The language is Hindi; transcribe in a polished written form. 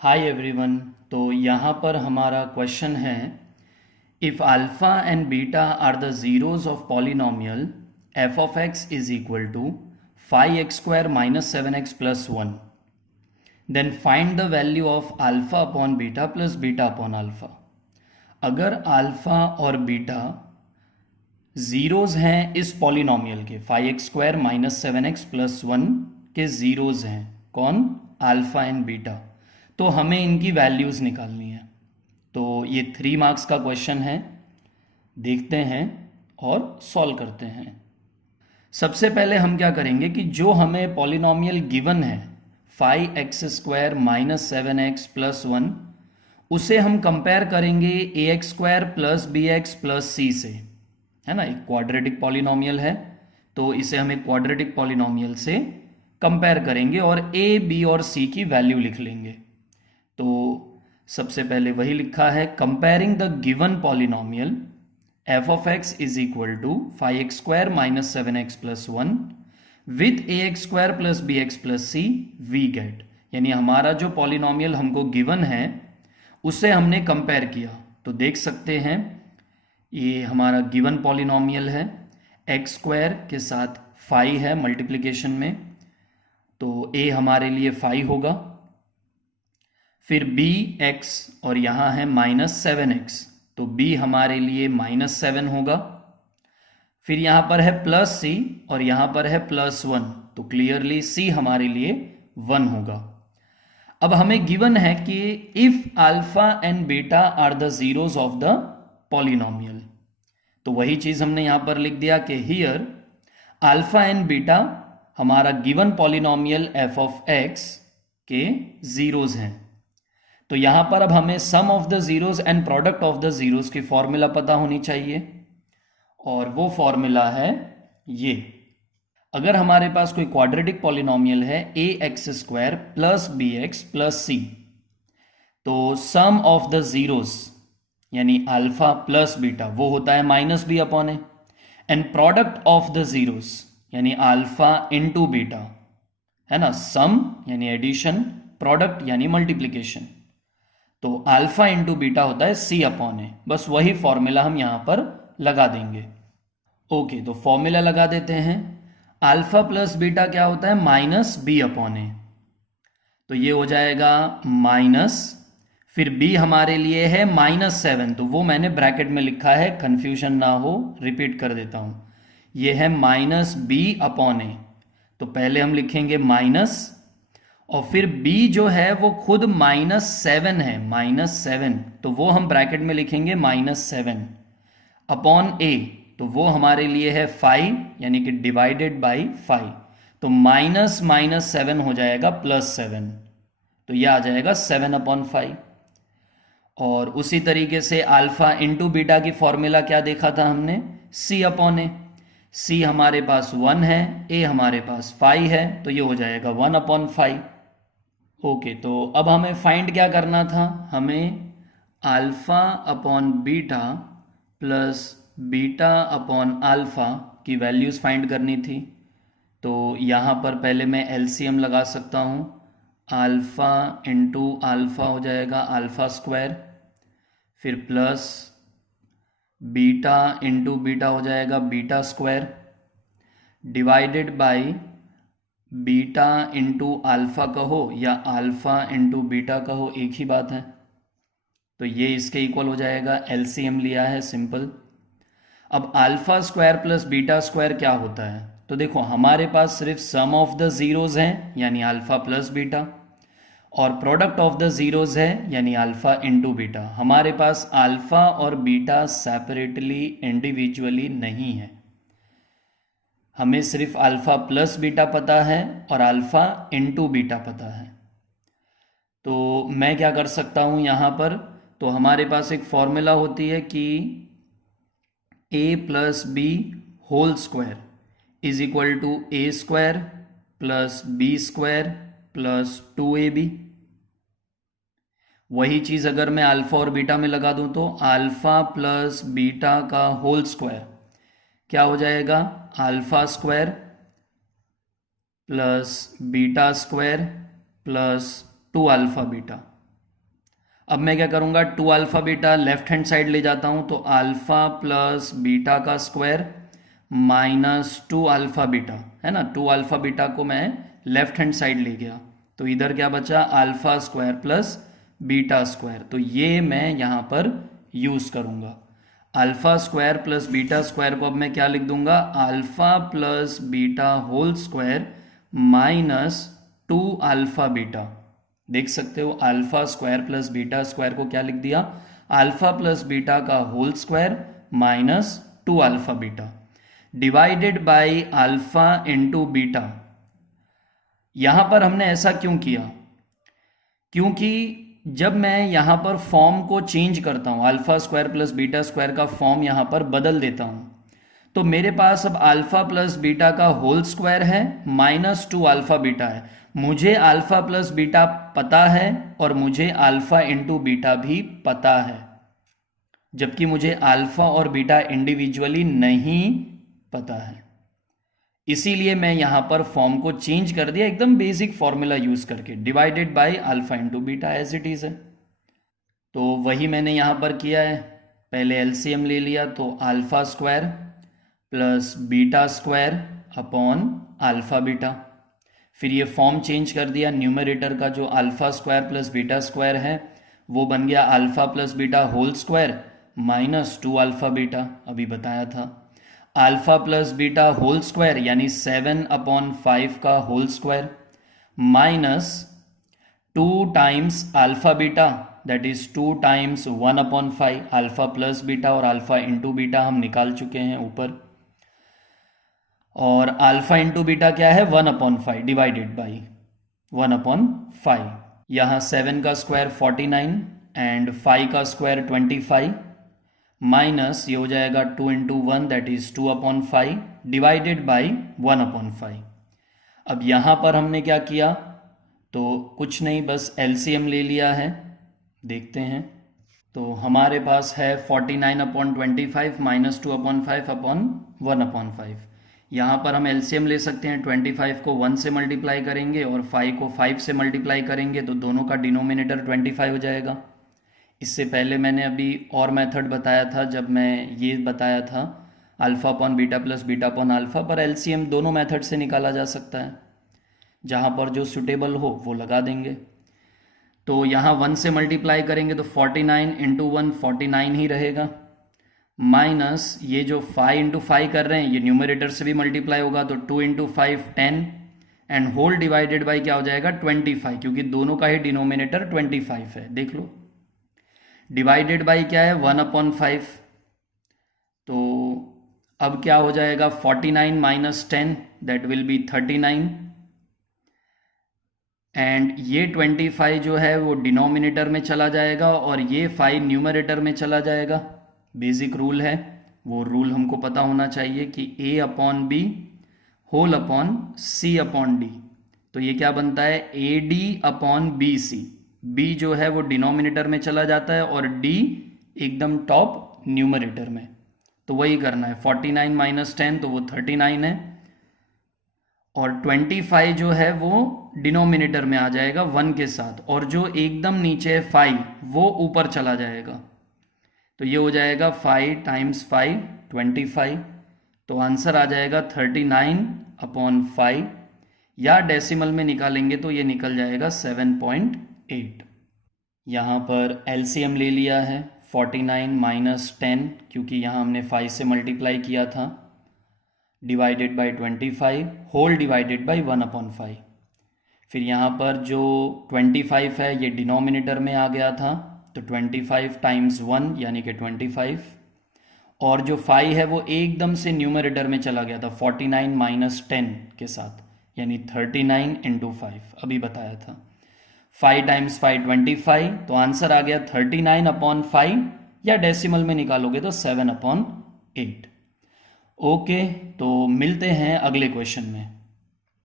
Hi everyone. तो यहाँ पर हमारा क्वेश्चन है, if alpha and beta are the zeros of polynomial F of X is equal to 5x² minus 7x plus 1, then find the value of alpha upon beta plus beta upon alpha. अगर अल्फ़ा और बीटा ज़ीरोज़ हैं इस पॉलिनोमियल के, 5x² माइनस 7x प्लस 1 के ज़ीरोज़ हैं, कौन? Alpha and beta. तो हमें इनकी वैल्यूज़ निकालनी है। तो ये 3 मार्क्स का क्वेश्चन है, देखते हैं और सॉल्व करते हैं। सबसे पहले हम क्या करेंगे कि जो हमें पॉलिनोमियल गिवन है 5x² माइनस 7x प्लस 1, उसे हम कंपेयर करेंगे ax² plus bx plus c से, है ना। एक क्वाड्रेटिक पॉलिनोमियल है तो इसे हम एक क्वाड्रेटिक पॉलिनोमियल से कंपेयर करेंगे और a, b और c की वैल्यू लिख लेंगे। तो सबसे पहले वही लिखा है, comparing the given polynomial F of X is equal to 5x² minus 7x plus 1 with ax² plus bx plus c we get, यानी हमारा जो पॉलिनोमियल हमको गिवन है उसे हमने कंपेयर किया। तो देख सकते हैं ये हमारा गिवन पॉलिनोमियल है, x² के साथ 5 है मल्टीप्लिकेशन में, तो a हमारे लिए 5 होगा, फिर bx और यहाँ है माइनस 7x, तो b हमारे लिए माइनस 7 होगा, फिर यहाँ पर है प्लस c और यहाँ पर है प्लस 1, तो क्लियरली c हमारे लिए 1 होगा। अब हमें गिवन है कि if alpha and beta are the zeros of the polynomial, तो वही चीज हमने यहां पर लिख दिया कि हियर अल्फा एंड बीटा हमारा given polynomial F of x के ज़ीरोज़ हैं। तो यहां पर अब हमें sum of the zeros and product of the zeros की फॉर्मूला पता होनी चाहिए, और वो फॉर्मूला है ये। अगर हमारे पास कोई क्वाड्रेटिक पॉलिनोमियल है ax² plus bx plus c, तो सम ऑफ द ज़ीरोज़ यानी अल्फा प्लस बीटा वो होता है minus B upon A, and product of the zeros यानी अल्फा इंटू बीटा, है ना। सम यानी एडिशन, प्रोडक्ट यानी मल्टीप्लिकेशन, तो अल्फा इंटू बीटा होता है सी अपॉन ए। बस वही फॉर्मूला हम यहां पर लगा देंगे। ओके, तो फॉर्मूला लगा देते हैं। अल्फा प्लस बीटा क्या होता है? माइनस बी अपॉन ए, तो ये हो जाएगा माइनस, फिर b हमारे लिए है माइनस 7, तो वो मैंने ब्रैकेट में लिखा है, कंफ्यूजन ना हो, रिपीट कर देता हूं। ये है माइनस b अपॉन ए, तो पहले हम लिखेंगे माइनस, और फिर b जो है वो खुद माइनस 7 है, माइनस 7, तो वो हम ब्रैकेट में लिखेंगे माइनस 7 अपॉन a, तो वो हमारे लिए है 5, यानी कि डिवाइडेड बाई 5, तो माइनस माइनस 7 हो जाएगा प्लस 7, तो यह आ जाएगा 7 अपॉन 5। और उसी तरीके से अल्फा इंटू बीटा की फॉर्मूला क्या देखा था हमने? c अपॉन ए, c हमारे पास 1 है, a हमारे पास 5 है, तो ये हो जाएगा 1 अपॉन 5। ओके, तो अब हमें फाइंड क्या करना था? हमें alpha upon beta plus beta upon alpha की वैल्यूज फाइंड करनी थी। तो यहाँ पर पहले मैं एलसीएम लगा सकता हूँ, अल्फा इंटू अल्फा हो जाएगा अल्फा स्क्वायर, फिर प्लस बीटा इंटू बीटा हो जाएगा beta square, divided by beta into alpha कहो या अल्फा इंटू बीटा कहो, एक ही बात है, तो ये इसके इक्वल हो जाएगा। एलसीएम लिया है सिंपल। अब alpha square plus beta square क्या होता है? तो देखो हमारे पास सिर्फ सम ऑफ द ज़ीरोज़ हैं यानी अल्फा प्लस बीटा, और प्रोडक्ट ऑफ द ज़ीरोज़ है यानी अल्फा इंटू बीटा। हमारे पास अल्फा और बीटा सेपरेटली इंडिविजुअली नहीं है, हमें सिर्फ अल्फा प्लस बीटा पता है और अल्फा इंटू बीटा पता है। तो मैं क्या कर सकता हूँ यहाँ पर? तो हमारे पास एक फॉर्मूला होती है कि a plus B whole square is equal to A square plus B square plus 2ab। वही चीज अगर मैं अल्फा और बीटा में लगा दूं तो अल्फा प्लस बीटा का होल स्क्वायर क्या हो जाएगा? Alpha square plus beta square plus 2 alpha beta, अब मैं क्या करूँगा, 2 alpha beta left hand side ले जाता हूँ, तो अल्फ़ा प्लस बीटा का स्क्वायर माइनस 2 अल्फ़ा बीटा, है ना, 2 अल्फ़ा बीटा को मैं लेफ्ट हैंड साइड ले गया, तो इधर क्या बचा, alpha square plus beta square. तो ये मैं यहाँ पर यूज़ करूँगा। Alpha square plus beta square को अब मैं क्या लिख दूंगा, alpha plus beta whole square minus 2 alpha beta. देख सकते हो, alpha square plus beta square को क्या लिख दिया, अल्फ़ा प्लस बीटा का whole square minus 2 alpha beta divided by alpha into beta. यहां पर हमने ऐसा क्यों किया, क्योंकि जब मैं यहाँ पर फॉर्म को चेंज करता हूँ, alpha square plus beta square का फॉर्म यहाँ पर बदल देता हूँ, तो मेरे पास अब अल्फ़ा प्लस बीटा का होल स्क्वायर है माइनस 2 अल्फ़ा बीटा है। मुझे अल्फ़ा प्लस बीटा पता है और मुझे अल्फ़ा इंटू बीटा भी पता है, जबकि मुझे अल्फ़ा और बीटा इंडिविजुअली नहीं पता है। इसीलिए मैं यहाँ पर फॉर्म को चेंज कर दिया, एकदम बेसिक फॉर्मूला यूज करके, divided by alpha into beta as it is है। तो वही मैंने यहाँ पर किया है, पहले एलसीएम ले लिया, तो alpha square plus beta square upon alpha beta, फिर ये फॉर्म चेंज कर दिया, न्यूमरेटर का जो alpha square plus beta square है वो बन गया alpha plus beta whole square minus 2 alpha beta, अभी बताया था। Alpha plus beta whole square यानी 7/5 का whole square minus 2 times alpha beta that is 2 times 1/5। Alpha plus beta और अल्फा इंटू बीटा हम निकाल चुके हैं ऊपर, और अल्फा इंटू बीटा क्या है 1/5 डिवाइडेड बाई 1/5। यहाँ 7 का स्क्वायर 49 एंड 5 का स्क्वायर 25 माइनस ये हो जाएगा 2 into 1 that is 2/5 divided by 1/5। अब यहाँ पर हमने क्या किया, तो कुछ नहीं, बस एलसीएम ले लिया है, देखते हैं। तो हमारे पास है 49/25 माइनस 2/5/1/5। यहाँ पर हम एलसीएम ले सकते हैं, 25 को 1 से मल्टीप्लाई करेंगे और 5 को 5 से मल्टीप्लाई करेंगे, तो दोनों का डिनोमिनेटर 25 हो जाएगा। इससे पहले मैंने अभी और मेथड बताया था, जब मैं ये बताया था alpha upon beta plus beta upon alpha, पर एलसीएम दोनों मेथड से निकाला जा सकता है, जहाँ पर जो सुटेबल हो वो लगा देंगे। तो यहाँ 1 से मल्टीप्लाई करेंगे तो 49 इंटू 1 49 ही रहेगा, माइनस ये जो 5 इंटू 5 कर रहे हैं ये न्यूमरेटर से भी मल्टीप्लाई होगा, तो 2 into 5 10 and whole divided by क्या हो जाएगा 25, क्योंकि दोनों का ही डिनोमिनेटर 25 है, देख लो। डिवाइडेड बाई क्या है 1/5, तो अब क्या हो जाएगा 49 minus 10 that will be 39 and ये 25 जो है वो डिनोमिनेटर में चला जाएगा और ये 5 न्यूमरेटर में चला जाएगा। बेसिक रूल है, वो रूल हमको पता होना चाहिए कि a upon B whole upon C upon D, तो ये क्या बनता है AD अपॉन BC। b जो है वो डिनोमिनेटर में चला जाता है और d एकदम टॉप न्यूमरेटर में, तो वही करना है। 49 माइनस 10 तो वो 39 है, और 25 जो है वो डिनोमिनेटर में आ जाएगा 1 के साथ, और जो एकदम नीचे है 5 वो ऊपर चला जाएगा, तो ये हो जाएगा 5 टाइम्स 5 25, तो आंसर आ जाएगा 39/5, या डेसिमल में निकालेंगे तो ये निकल जाएगा 7.8। यहाँ पर एलसीएम ले लिया है, 49 माइनस 10 क्योंकि यहाँ हमने 5 से मल्टीप्लाई किया था, divided by 25 whole divided by 1/5। फिर यहाँ पर जो 25 है ये डिनोमिनेटर में आ गया था, तो 25 टाइम्स 1 यानी कि 25, और जो 5 है वो एकदम से न्यूमरेटर में चला गया था 49 माइनस 10 के साथ, यानी 39 इंटू 5 अभी बताया था। 5 टाइम्स 5 25, तो आंसर आ गया 39/5, या डेसिमल में निकालोगे तो 7/8। ओके, तो मिलते हैं अगले क्वेश्चन में।